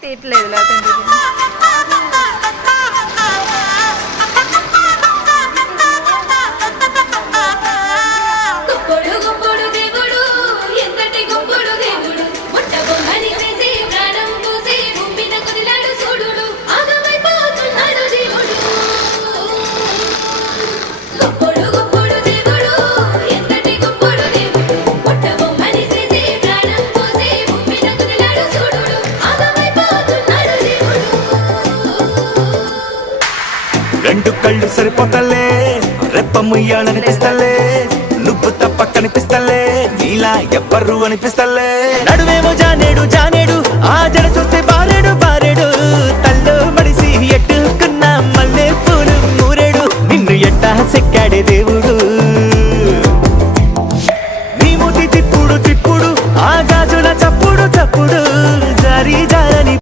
తీయట్లేదు లేకపోతే రెండు కళ్ళు సరిపోతలే రెప్ప ముయ్యాలనిపిస్తలే నువ్వు తప్ప కనిపిస్తలే నీలా ఎవ్వరు అనిపిస్తలే నడువేమో జానేడు జానేడు ఆ జడ చూస్తే బారు